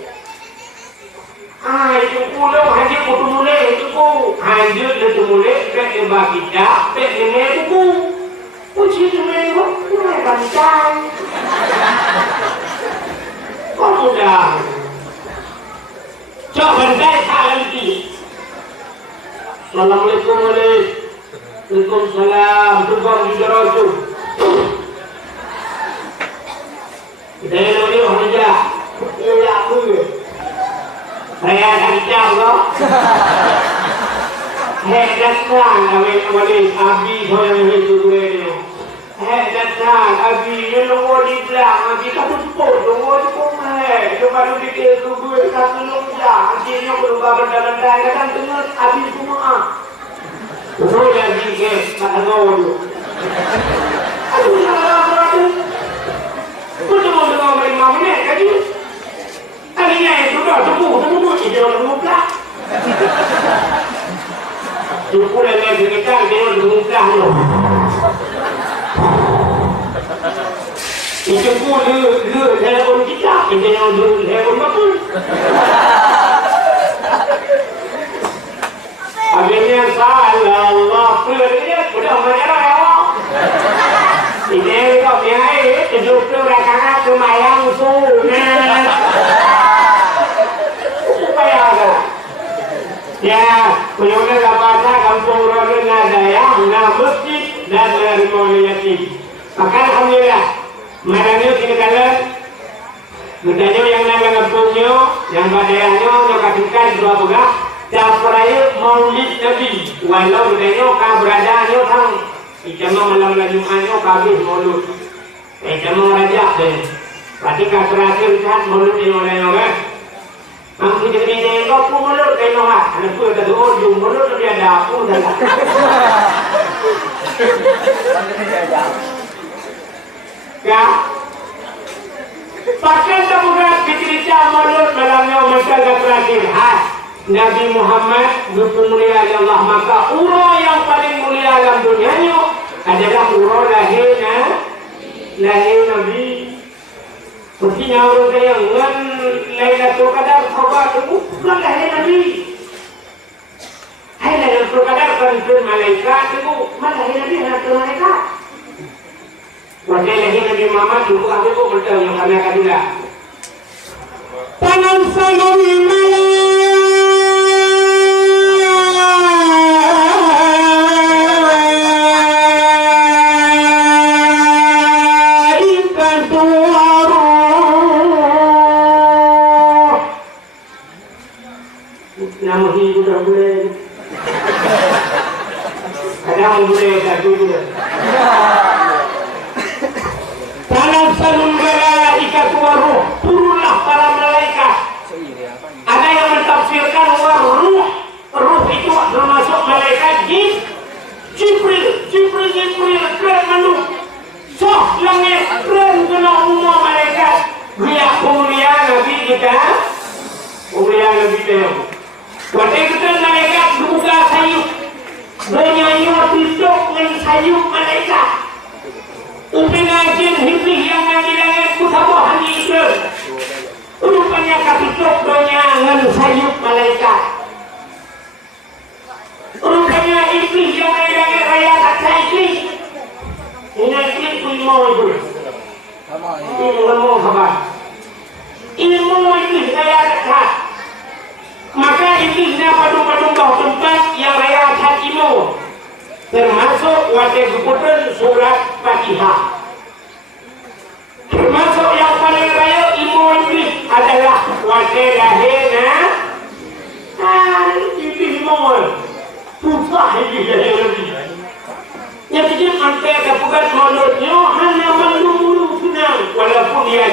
Itu pulau hanya buku mulai itu ku, hanya itu mulai kita kitab, kita buku. Puji Tuhan, mulai bantang. Kau sudah. Coba bantai salah lagi. Assalamualaikum Waalaikumsalam. Tukang juga rasul. Kita yang ini orang aja. Iya aku. Saya akan jam kau. Datang kami abi boleh itu dulu. Datang abi yang nombor di belakang. Abi satu pun nombor di kumai. Coba dulu kita dulu satu nombor. Akhirnya berubah benda-benda kadang dengar abi semua. Betul lagi ke kata kau dulu. Aduh salah tu. Betul dengan 5 minit tadi. Tadinya itu dah tunggu itu orang lupa. Tunggu lagi kita dia lupa tu. Itu pun lu telefon kita, kita yang dulu telefon betul. Akhirnya salah Allah pergi sudah menyerah Allah. Ini kau biar tujuh rakaat semayang sunat. Supaya apa? Ya, punya bahasa kampung orang ada yang masjid dan komunitas. Maka alhamdulillah, malamnya kita kalian mudahnya yang nama kampungnya, yang badainya, yang kasihkan dua pegah. Capraya Maulid Nabi, walau mudahnya kau beradanya sang, ijama malam Jumatnya kabis Maulid, ijama rajak deh. Berarti kau terakhir kan Maulid ini orang-orang. Mampu jadi dia kau pun Maulid kain orang, anak pun kata ujung Maulid dia ada aku dah. Ya, pakai semoga cerita Maulid malamnya masyarakat terakhir. Nabi Muhammad bermulia Allah, maka urah yang paling mulia dalam dunia adalah urah lahir Nabi. Mestinya orang yang Lailatul Qadar khabar itu bukan lahir Nabi. Hai Lailatul Qadar kan malaikat itu mana lahir Nabi Lailatul malaikat. Waktu lahir Nabi Muhammad dulu aku kok betul yang kami akan juga. Tanam salam termasuk wajib keputusan surat Fatihah. Wate lahir nah. Ini mohon. Susah ini lahir lagi. Yang jadi sampai ke bukan menurutnya hanya menunggu senang. Walaupun dia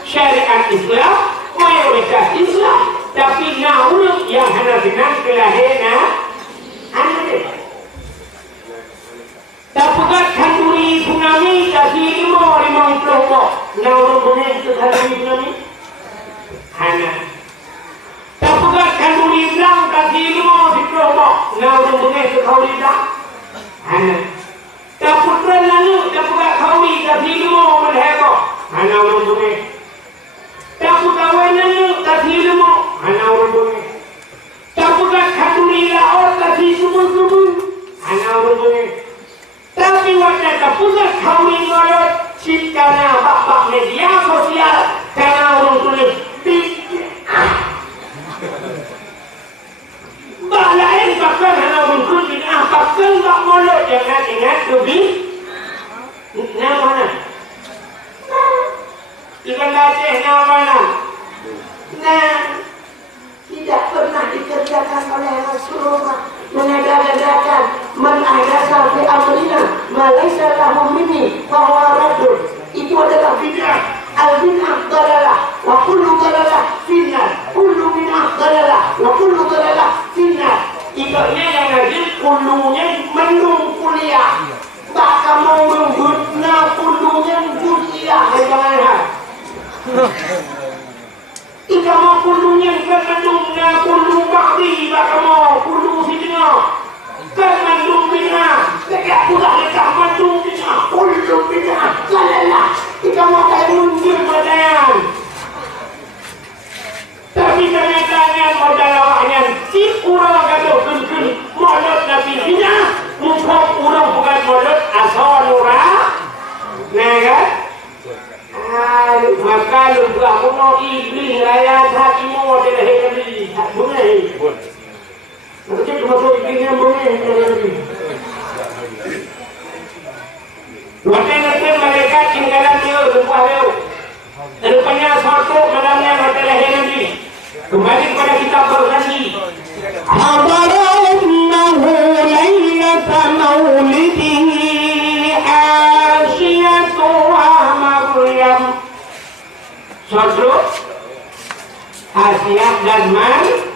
syariat Islam, mayoritas Islam, tapi namun yang hanya senang kelahiran anak. Dapat kanduri tsunami kasi limang peloko. Namun bunyi itu kanduri tsunami hanya. Dapat kanduri bilang kasi limang peloko. Namun bunyi itu kau bilang hanya. Dapat lalu dapat kawin kasi limang melheko. Hanya orang bunyi. Dapat kawin lalu kasi limang hanya orang bunyi. Dapat kanduri laot kasi subuh. Hanya orang bunyi. Tapi waktu pusat kawin ngorot si karena bapak media sosial karena orang tulis balain bakal karena orang tulis bakal tak ngorot jangan ingat lebih nama mana ikan gajah nama mana nah tidak pernah dikerjakan oleh Rasulullah mengadakan menahdasan fi amrina malaysa lahu minni bahwa radul itu adalah bid'ah al-bid'ah dalalah wa kullu dalalah finnar kullu bid'ah dalalah wa kullu dalalah finnar ikutnya yang lagi kullunya mendung kuliah tak kamu mengguna kullunya kuliah bagaimana ika mau kullunya kan mendungnya kullu ba'di baka mau kullu fitnah kan mendung bid'ah tegak pula dekat mendung bid'ah kullu bid'ah lalalah ika mau kayak mundur badan tapi ternyata modal awaknya si urang gaduh kun mulut nabi bid'ah mumpung urang bukan mulut asal nurah nah kan maka lu aku mau iblis raya hati mau tidak hebat tak boleh nanti masuk iblisnya boleh nanti mereka tinggalan dia lupa dia rupanya suatu malamnya nanti lahir nanti kembali kepada kitab berganti habarannahu laylata maulidihi asyiyatu wa maryam Sodro Asiah dan Maryam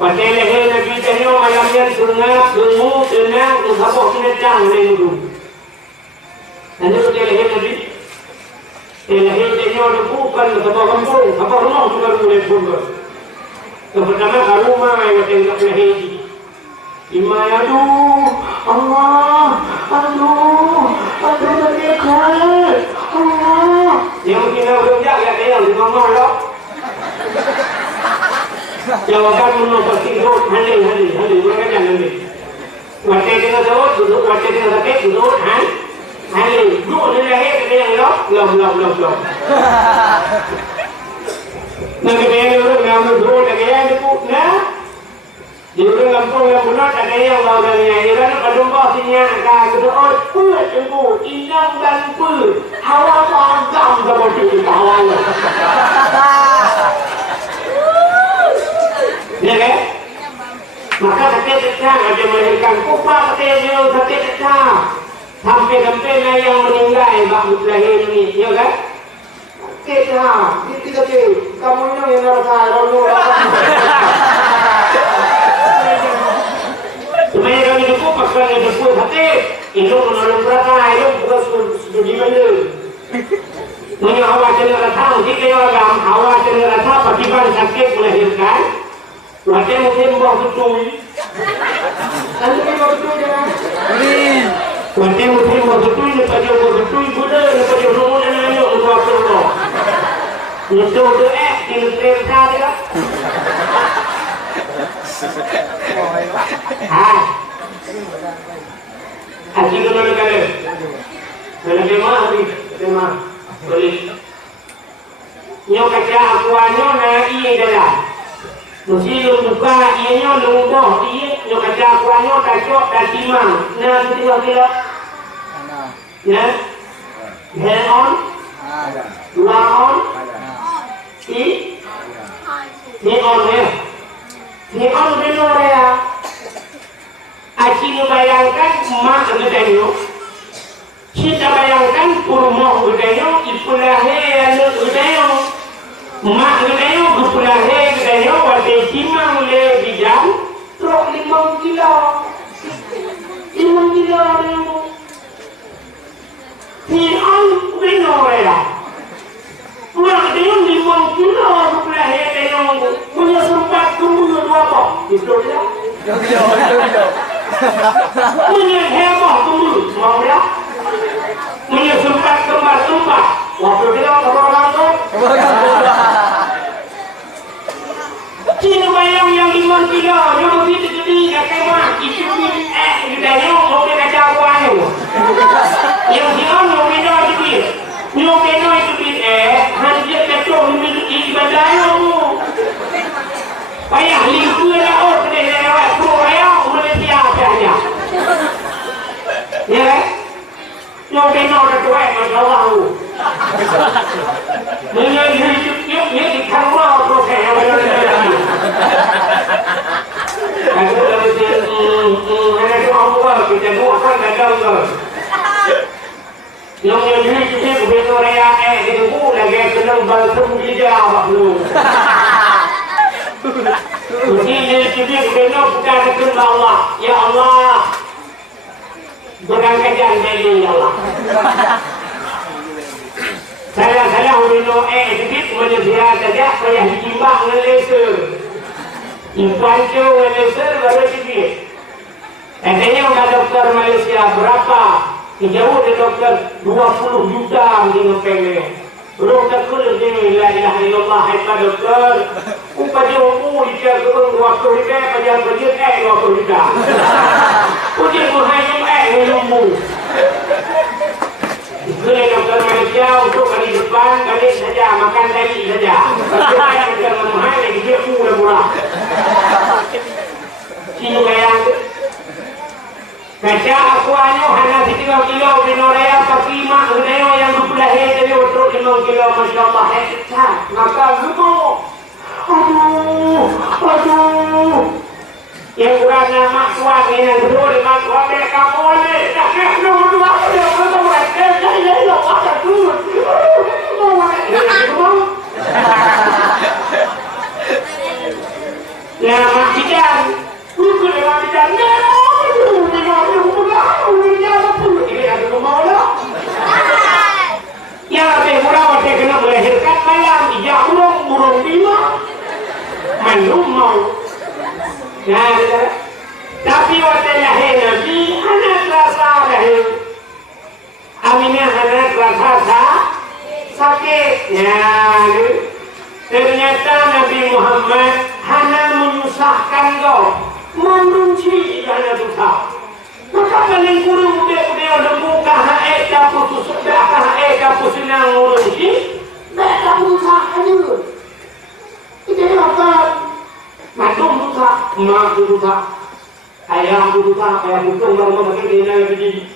pada leher Nabi tadi malamnya sunat, sungu, tenang, usapok sinetang minggu. Nanti pada leher Nabi leher tadi ada bukan usapok kampung, apa rumah juga boleh buka. Yang pertama ke rumah yang tengok leher Imayadu Allah berdekat Allah yang kita berjak ya yang di ngomong lo jawaban menurut tidur hari mereka jangan ni waktu kita jawab duduk waktu kita sakit duduk hari duduk ni lahir kita yang lo nak kita yang orang duduk lagi yang duduk nah di orang kampung yang benar ada yang bawanya di mana kadung sinya agak gedor put itu inang dan put hawa panggang seperti itu hawanya ya kan maka ketika ada melahirkan kupak ketika ketika sampai yang meninggal bak lahir ini ya kan ketika kamu yang rasa lalu Supaya kami cukup pakai yang berkuat hati, itu menolong berapa, itu bukan sudah gimana. Punya awak cenderung rasa, jika orang awak cenderung rasa, pakiban sakit melahirkan, wajah mungkin bawa ketui. Lalu kita bawa ketui jangan. Wajah mungkin bawa ketui, lepas dia bawa ketui, budak, lepas dia rumah dan anak, untuk apa semua. Itu ilustrer saja. Haji kemana kalian? Mana tema boleh. Nyo kaca akuanyo na iye dalam. Mesti lu buka iye nyo lumboh iye nyo kaca akuanyo kacok dan timang. Nah, betul. Ya. Hand on. Dua on. Si on ya. Si on benar ya. Aci bayangkan mak gedeyo. Kita bayangkan purmo gedeyo, ipulahe anu gedeyo. Mak gedeyo, ipulahe gedeyo, wate timang le bijam, truk 5 kilo. 5 kilo anu. Si on benar ya. Mak gedeyo 5 kilo ipulahe gedeyo. Punya sempat tunggu 2 kok. Itu dia. Punya heboh tunggu, mau ya? Punya sempat kembar-kembar. Waktu dia orang tu. Cina bayang yang 5 kilo, yang lebih jadi kakek mah, itu ditanya mau dia kacau ayu. Yang dia mau bina itu dia, mau bina itu dia, hanya dia kacau memiliki ibadah ayu. Payah lingkup lah orang dia lewat pro ayam Malaysia saja. Ya kan? Yang bina tua macam Allah. Menjadi hidup dia di kamar pro saya macam aku dah ada Allah kita buat kan ada. Yang hidup dia begitu raya kita pun lagi kena balsam dia awak lu. Jadi benar bukan kepada Allah. Ya Allah, berangkat janji ya Allah. Saya benar sedikit manusia saja payah ditimbang dengan laser. Impanco dengan laser baru sedikit. Katanya udah dokter Malaysia berapa? Jauh dari dokter 20 juta dengan pengen. Dokter kulit ni la ilaha illallah hai dokter. Upaya umum dia kurang waktu dia pada kerja waktu dia. Ujian muhayim umum. Boleh dokter Malaysia untuk kali depan kali saja makan tadi saja. Tapi dokter muhayim dia murah. Sini bayang. Kaca aku hanya 3 kilo binoraya tapi mak gedeyo yang 20 dari untuk 5 kilo masyaallah hektar. Maka lupa. Aduh. Yang kurang nama kuat yang kedua dengan kuat kamu ni. Dah dua dia betul saya lo ada dulu. Ya mak bidan. Buku lewat bidan. Ya lebih murah waktu kena melahirkan malam ya burung 5 mandum mau. Nah, tapi waktu lahir Nabi anak rasa lahir. Aminah anak rasa sakit. Ya, ternyata Nabi Muhammad hanya menyusahkan kau, membenci hanya susah. Maka paling kurung dia buka hae putus sudah hae putus senang urus ni, dah berusaha aja. Itu apa? Matum berusaha, mak berusaha, ayah berusaha, ayah bukan orang pakai dana begini.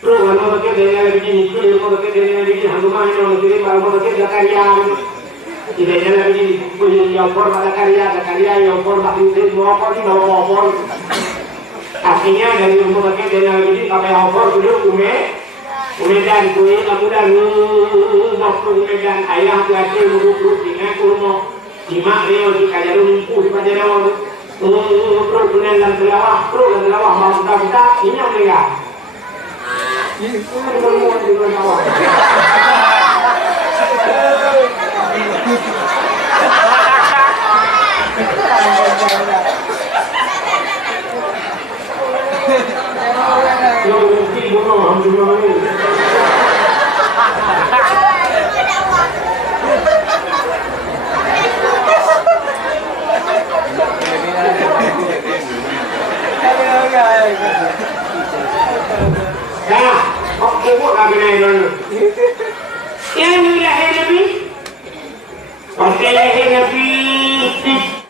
Terus orang pakai dana begini, terus orang pakai dana begini, hantu mana orang kirim orang pakai karya. Tidak dana begini, punya yang por pada karya yang por pakai semua por ni bawa por. Akhirnya dari rumah sakit dan lagi pakai hopor dulu Umedan kue kemudian waktu Umedan ayah berarti duduk dengan kurma simak dia di kajarun impus pada dia terus kemudian dan belawah mau kita ini yang mereka ini semua di belawah yang mungkin bunuh alhamdulillah ini ya, oke bu lagi nih yang lahir Nabi waktu lahir Nabi